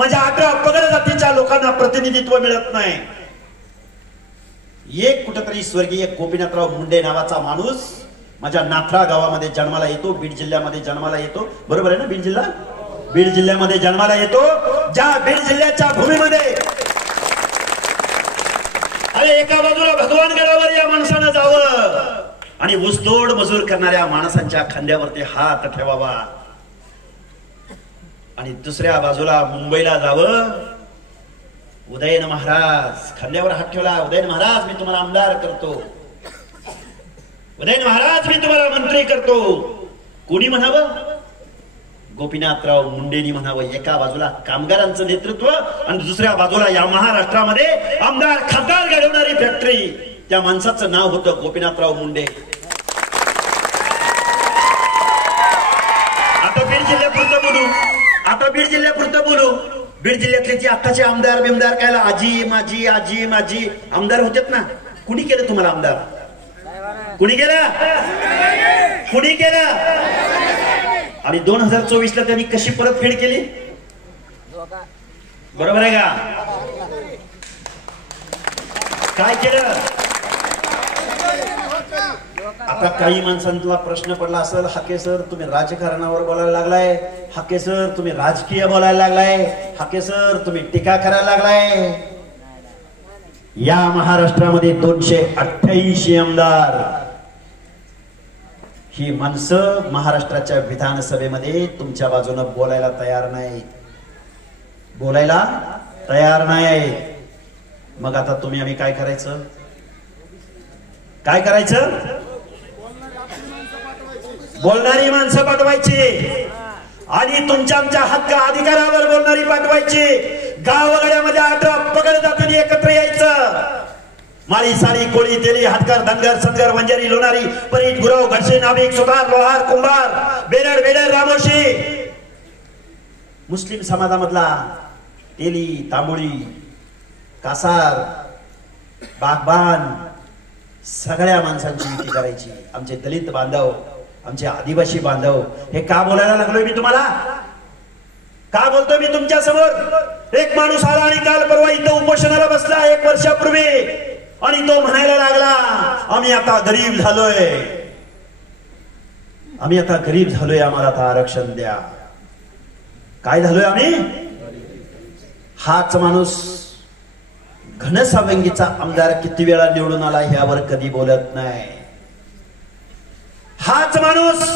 माझ्या 18 पगड जातीच्या लोकांना प्रतिनिधित्व मिळत नाही. एक कुठेतरी स्वर्गीय गोपीनाथराव मुंडे नावाचा माणूस माझ्या नाथरा गावामध्ये जन्माला येतो, बीड जिल्ह्यामध्ये जन्माला येतो. बरोबर आहे ना? बीड जिल्हा, बीड जिल्ह्यामध्ये जन्माला येतो. ज्या बीड जिल्ह्याच्या भूमीमध्ये अरे एका बाजूला भगवान गडावर या माणसानं जावं आणि ऊसतोड मजूर करणाऱ्या माणसांच्या खांद्यावरती हात ठेवावा आणि दुसऱ्या बाजूला मुंबईला जावं. उदयन महाराज खांद्यावर हात ठेवला. उदयन महाराज मी तुम्हाला आमदार करतो, उदयन महाराज मी तुम्हाला मंत्री करतो. कोणी म्हणावं? गोपीनाथराव मुंडेनी म्हणावं. एका बाजूला कामगारांचं नेतृत्व आणि दुसऱ्या बाजूला या महाराष्ट्रामध्ये आमदार खासदार घडवणारी फॅक्टरी. त्या माणसाचं नाव होतं गोपीनाथराव मुंडे. आता बीड जिल्ह्यापुरतं बोलू, आता बीड जिल्ह्यापुरतं बोलू. बीड जिल्ह्यातले जे आताचे आमदार बिमदार कायला आजी माझी आजी माझी आमदार होतेत ना, कुणी केलं तुम्हाला आमदार? कुणी केलं? कुणी केलं? आणि 2024 ला त्यांनी कशी परतफेड केली? बरोबर आहे का? काय केलं? आता काही माणसांना प्रश्न पडला असेल, हाके सर तुम्ही राजकारणावर बोलायला लागलाय, हाके सर तुम्ही राजकीय बोलायला लागलाय, हाके सर तुम्ही टीका करायला लागलाय. या महाराष्ट्रामध्ये 288 आमदार ही माणसं महाराष्ट्राच्या विधानसभेमध्ये तुमच्या बाजूने बोलायला तयार नाही, बोलायला तयार नाही. मग आता तुम्ही आम्ही काय करायचं? काय करायचं? बोलणारी माणसं पाठवायची आणि तुमच्या आमच्या हक्क अधिकारावर बोलणारी पाठवायची. गावगाड्यामध्ये 18 पगड जातीने एकत्र यायचं. माळी साडी कोळी तेली हातकर धनगर सदगर वंजारी लोणारी परीट गुरव घडसे नाभिक सुतार लोहार कुंभार बेरड बेडर रामोशी. मुस्लिम समाजामधला तेली तांबोळी कासार बागबान सगळ्या माणसांची युती करायची. आमचे दलित बांधव, आमचे आदिवासी बांधव. हे का बोलायला लागलोय मी तुम्हाला? का बोलतोय मी तुमच्या समोर? एक माणूस आला आणि काल परवा इथं उपोषणाला बसला 1 वर्षापूर्वी आणि तो म्हणायला लागला आम्ही आता गरीब झालोय, आम्ही आता गरीब झालोय, आम्हाला आता आरक्षण द्या. काय झालोय आम्ही? हाच माणूस घनसावंगीचा आमदार किती वेळा निवडून आला ह्यावर कधी बोलत नाही. हाच माणूस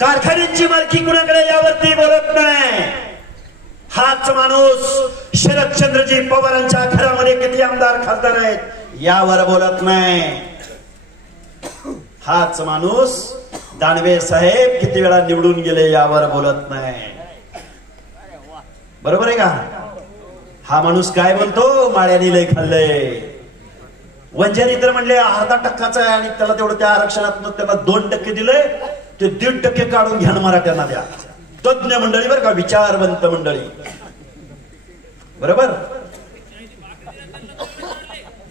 कारखान्यांची मालकी कुणाकडे यावरती बोलत नाही. हाच माणूस शरदचंद्रजी पवारांच्या घरामध्ये किती आमदार खासदार आहेत यावर बोलत नाही. हाच माणूस दानवे साहेब किती वेळा निवडून गेले यावर बोलत नाही. बरोबर आहे का? हा माणूस काय बोलतो? माळ्यानी लय खाल्लंय. वंजारी तर म्हणले 0.5% आहे आणि त्याला तेवढं त्या आरक्षणात त्याला 2% दिलंय, ते 1.5% काढून घ्या मराठ्यांना द्या. तज्ञ मंडळी बर का, विचारवंत मंडळी. बरोबर?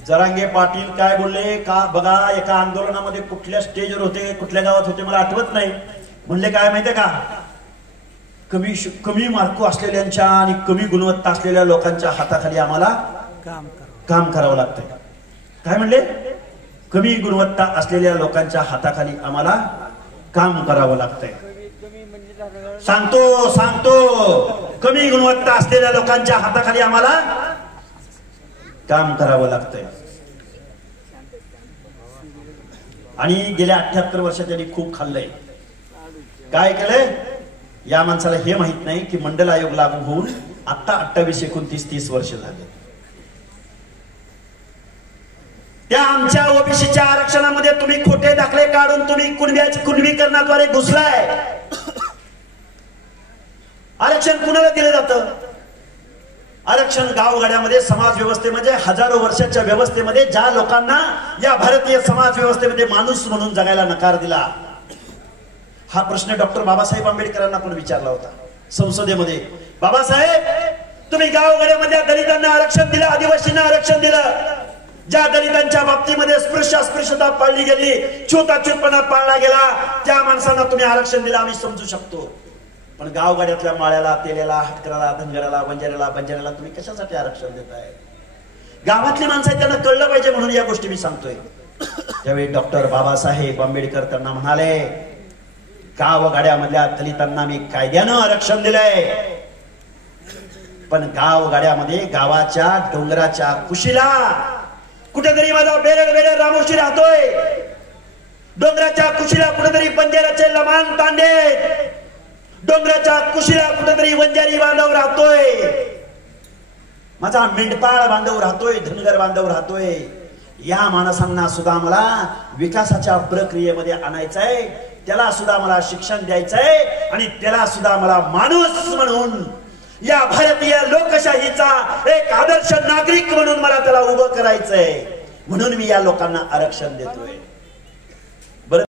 जरांगे पाटील काय बोलले का बघा, एका आंदोलनामध्ये कुठल्या स्टेजवर होते, कुठल्या गावात होते मला आठवत नाही. म्हणले काय माहितीये का, कमी मार्क असलेल्यांच्या आणि कमी गुणवत्ता असलेल्या लोकांच्या हाताखाली आम्हाला काम करावं लागतंय. काय म्हणले? कमी गुणवत्ता असलेल्या लोकांच्या हाताखाली आम्हाला काम करावं लागतंय. सांगतो सांगतो कमी गुणवत्ता असलेल्या लोकांच्या हाताखाली आम्हाला काम करावं लागतंय. आणि गेल्या 78 वर्षात त्यांनी खूप खाल्लंय. काय केलंय? या माणसाला हे माहित नाही की मंडल आयोग लागू होऊन आता 28, 29, 30 वर्ष झाले. त्या आमच्या ओबीसीच्या आरक्षणामध्ये तुम्ही खोटे दाखले काढून तुम्ही कुणबीकरणाद्वारे घुसलाय. आरक्षण कुणाला दिलं जातं? आरक्षण गावगाड्यामध्ये समाज व्यवस्थेमध्ये हजारो वर्षाच्या व्यवस्थेमध्ये ज्या लोकांना या भारतीय समाज व्यवस्थेमध्ये माणूस म्हणून जगायला नकार दिला. हा प्रश्न डॉक्टर बाबासाहेब आंबेडकरांना पण विचारला होता संसदेमध्ये. बाबासाहेब, तुम्ही गावगाड्यामध्ये दलितांना आरक्षण दिलं, आदिवासींना आरक्षण दिलं. ज्या दलितांच्या बाबतीमध्ये अस्पृश्यता पाळली गेली, छूताछूतपणा पाळला गेला, त्या माणसांना तुम्ही आरक्षण दिलं, आम्ही समजू शकतो. पण गावगाड्यातल्या माळ्याला, तेल्याला, हटकराला, धनगराला, बंजाऱ्याला तुम्ही कशासाठी आरक्षण देताय? गावातली माणसं आहेत, त्यांना कळलं पाहिजे म्हणून या गोष्टी मी सांगतोय. त्यावेळी डॉक्टर बाबासाहेब आंबेडकर त्यांना म्हणाले, गावगाड्यामधल्या दलितांना मी कायद्यानं आरक्षण दिलंय, पण गावगाड्यामध्ये गावाच्या डोंगराच्या कुशीला कुठेतरी माझा बेरड रामोशी राहतोय. डोंगराच्या कुशीला कुठेतरी बंजाराचे लमान तांडे, डोंगराच्या कुशीला कुठेतरी वंजारी बांधव राहतोय, माझा मेंढपाळ बांधव राहतोय, धनगर बांधव राहतोय. या माणसांना सुद्धा मला विकासाच्या प्रक्रियेमध्ये आणायचंय, त्याला सुद्धा मला शिक्षण द्यायचंय आणि त्याला सुद्धा मला माणूस म्हणून या भारतीय लोकशाहीचा एक आदर्श नागरिक म्हणून मला त्याला उभं करायचंय. म्हणून मी या लोकांना आरक्षण देतोय.